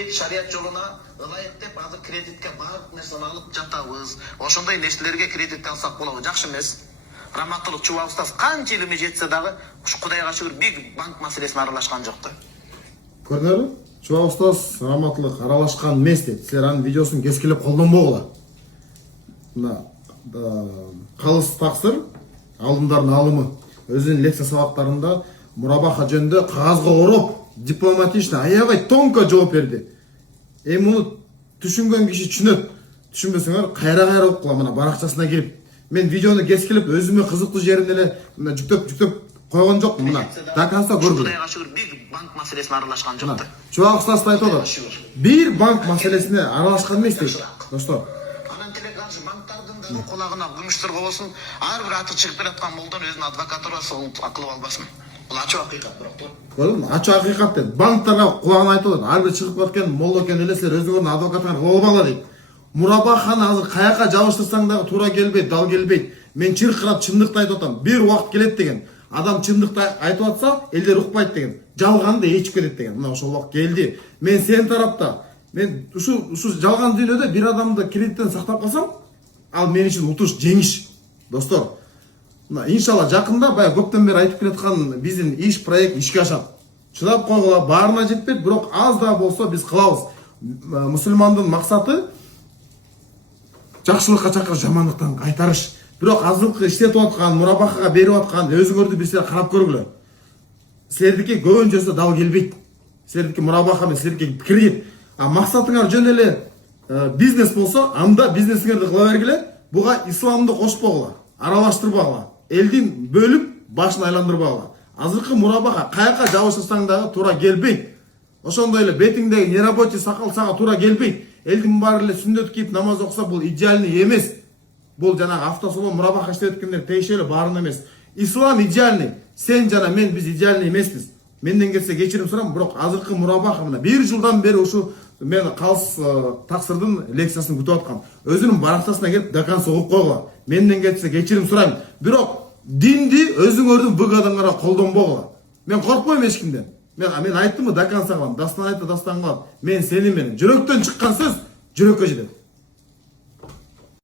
иштебейт, шарият жолуна ылайык деп азыр кредитке баардык нерсени алып жатабыз. Ошондой нерселерге кредит алсак болобу, жакшы эмес. Раматтылык Чуба устаз канча илими жетсе дагы ушу Кудайга шүгүр биг банк маселесине аралашкан жок да. Көрдүңөрбү? Чуба устаз раматтылык аралашкан эмес дейт. Силер анын видеосун кескилеп колдонбогула. Мына калыс таксыр алымдардын алымы өзүнүн лекция сабактарында мурабаха жөнүндө кагазга ороп дипломатично, аябай тонко жооп берди. Муну түшүнгөн киши түшүнөт. Түшүнбөсөңөр кайра окула, мына баракчасына кирип. Мен видеону кескилеп өзүмө кызыктуу жерин эле жүктөп койгон жокмун. Мына даканса көргүлө. Кудайга шүгүр биг банк маселесине аралашкан жок да. Чуба устаз айтып атат. Бир банк маселесине аралашкан эмес дейт. Достор, анан тиле каршы банктардын да кулагына күмүштөргө болсун, ар бир аты чыгып келаткан молдон өзүнүн адвокаты бар, сол акылып албасын. Бул ачык акыйкат бирок. көрдүңбү? Ачык акыйкат дейт. Банктарга кулагына айтып атат. Ар бир чыгып кеткен молдо экен эле силер өзүңөрдүн адвокатыңар кылып алгыла дейт. Мурабаханы азыр каяка жабыштырсаң дагы туура келбейт, дал келбейт. Мен чыркырап чындыкты айтып атам. Бир убакыт келет деген. Адам чындыкты айтып атса, элдер укпайт деген. Жалганды ээчип кетет деген. Мына ошол убакыт келди. Мен сен тарапта, мен ушу жалган дүйнөдө бир адамды кредиттен сактап калсам, ал мен үчүн утуш, жеңиш. Достор, иншалла жакында баягы көптөн бери айтып келаткан биздин иш проект ишке ашат. Чыдап койгула, баарына жетпейт, бирок аз да болсо биз кылабыз. Мусулмандын максаты жакшылыкка чакырыш, жамандыктан кайтарыш. Бирок азыркы иштетип аткан, мурабахага берип аткан өзүңөрдү бир силер карап көргүлө. Силердики көбүнчөсү дал келбейт. Силердики мурабаха менен силердики кредит. А максатыңар жөн эле бизнес болсо, анда бизнесиңерди кыла бергиле. Буга исламды кошпогула, аралаштырбагыла. Элдин бөлүп башын айландырбагыла. Азыркы мурабаха каяка жабыштырсаң дагы туура келбейт. Ошондой эле бетиңдеги нерабочий сакал сага туура келбейт. Элдин баары эле сүннөт кийип намаз окуса, бул идеальный эмес. Бул жанагы автосалон мурабаха иштеп өткөндөр тиешелүү, баарына эмес. Ислам идеальный. Сен жана мен биз идеальный эмеспиз. Менден келсе кечирим сурам, бирок азыркы мурабаха мына 1 жылдан бери ушу мен калыс таксырдын лекциясын күтүп аткам. Өзүнүн баракчасына келип дакансы окуп койгула. Менден келсе кечирим сурайм. Бирок динди өзүңөрдүн быгадыңара колдонбогула. Мен коркпойм эч кимден. Мен айттымбы дакан сагалам, дастан айтты, дастан калат. Мен сени менен жүрөктөн чыккан сөз жүрөккө жетет.